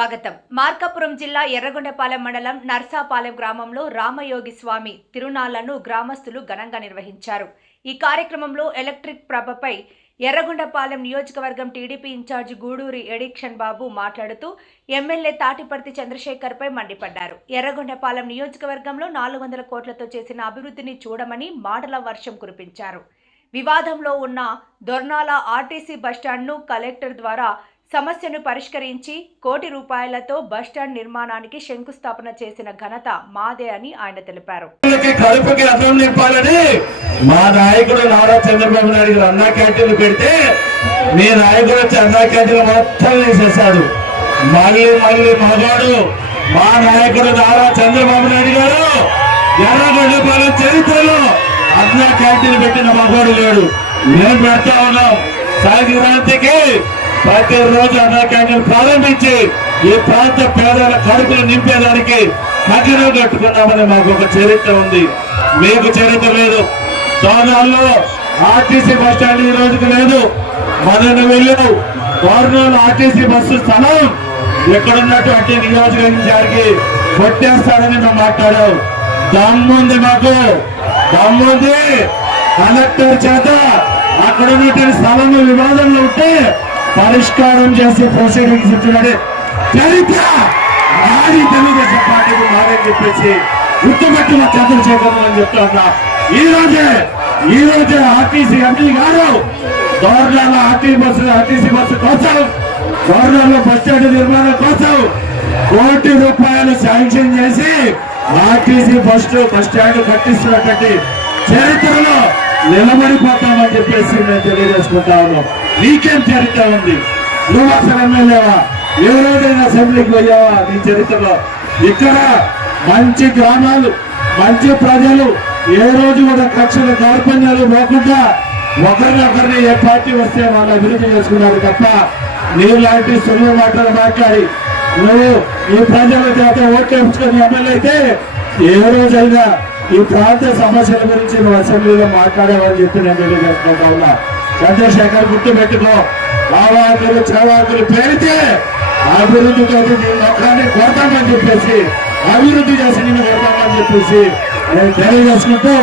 స్వాగతం. మార్కాపురం జిల్లా ఎర్రగొండపాలెం మండలం నర్సాపాలెం గ్రామంలో రామయోగి స్వామి తిరునాళ్ళను గ్రామస్తులు ఘనంగా నిర్వహించారు. ఈ కార్యక్రమంలో ఎలక్ట్రిక్ ప్రభపై ఎర్రగొండపాలెం నియోజకవర్గం టీడీపీ ఇన్ఛార్జి గూడూరి ఎడిక్షన్ బాబు మాట్లాడుతూ ఎమ్మెల్యే తాటిపర్తి చంద్రశేఖర్పై మండిపడ్డారు. ఎర్రగొండపాలెం నియోజకవర్గంలో నాలుగు వందల కోట్లతో చేసిన అభివృద్ధిని చూడమని మాటల వర్షం కురిపించారు. వివాదంలో ఉన్న దొర్నాల ఆర్టీసీ బస్టాండ్ను కలెక్టర్ ద్వారా సమస్యను పరిష్కరించి కోటి రూపాయలతో బస్టాండ్ నిర్మాణానికి శంకుస్థాపన చేసిన ఘనత మాదే అని ఆయన తెలిపారు. కడుపుకి అన్నం నింపాలని మా నాయకుడు నారా చంద్రబాబు నాయుడు గారు అన్నా క్యాంటీన్లు పెడితే మీ నాయకుడు వచ్చి అన్నా క్యాంటీన్ మొత్తం వేసేసాడు మళ్ళీ మళ్ళీ మగాడు మా నాయకుడు నారా చంద్రబాబు నాయుడు గారు ఎర్రగొండపాలెం చరిత్రలో అన్నా క్యాంటీన్ పెట్టిన మగాడు లేడు. మేము పెడతా ఉన్నాం. సంక్రాంతికి ప్రతిరోజు అన్నా క్యాంటీన్ ప్రారంభించి ఈ ప్రాంత పేదల కడుపులు నింపేదానికి కఠినం కట్టుకున్నామని మాకు ఒక చరిత్ర ఉంది. మీకు చరిత్ర లేదు. దానాల్లో ఆర్టీసీ బస్ స్టాండ్ ఈ రోజుకి లేదు. మనను వెళ్ళావు. దోర్నాలు ఆర్టీసీ బస్సు స్థలం ఎక్కడున్నటువంటి నియోజకవర్గం ఇన్ఛార్జి కొట్టేస్తాడని మేము మాట్లాడాం. దమ్ముంది మాకు. దమ్ముంది. కలెక్టర్ చేత అక్కడ ఉన్నటువంటి స్థలం వివాదంలో ఉంటే పరిష్కారం చేసే ప్రొసీడింగ్స్ చెప్తున్నాడు. చరిత్ర నాది తెలుగుదేశం పార్టీకి మారని చెప్పేసి గుర్తుపెట్టిన చంద్రశేఖర్ అని చెప్తా ఉన్నా. ఈ రోజే ఈ రోజే ఆర్టీసీ ఎంపీ గారు గవర్నర్ల ఆర్టీ బస్సు ఆర్టీసీ బస్సు కోసం గవర్నర్ల బస్ స్టాండ్ నిర్మాణం కోసం కోటి రూపాయలు శాంక్షన్ చేసి ఆర్టీసీ బస్ బస్ స్టాండ్ కట్టిస్తున్నటువంటి చరిత్రలో నిలబడిపోతామని చెప్పేసి మేము తెలియజేసుకుంటా ఉన్నాం నీకేం చరిత్ర ఉంది? నువ్వు అసలు ఎమ్మెల్యేవా? ఏ రోజైనా అసెంబ్లీకి పోయావా నీ చరిత్రలో? ఇక్కడ మంచి గ్రామాలు మంచి ప్రజలు ఏ రోజు కూడా కక్షలు కార్పణ్యాలు పోకుండా ఒకరినొకరిని ఏ పార్టీ వస్తే వాళ్ళు అభివృద్ధి చేసుకున్నారు తప్ప నీలాంటి సులువు మాటలు మాట్లాడి నువ్వు ఈ ప్రజల చేత ఓట్లేపుకొని ఎమ్మెల్యే అయితే ఏ రోజైనా ఈ ప్రాంత సమస్యల గురించి నువ్వు అసెంబ్లీలో మాట్లాడేవని చెప్పి నేను తెలియజేసుకుంటా ఉన్నా. చంద్రశేఖర్ గుర్తు పెట్టుకో. ఆవాకులు చవాకులు పేరితే అభివృద్ధి చేసి నీ మొక్కని కొడతామని చెప్పేసి అభివృద్ధి చేసి నిన్ను కొడతామని చెప్పేసి నేను తెలియజేసుకుంటూ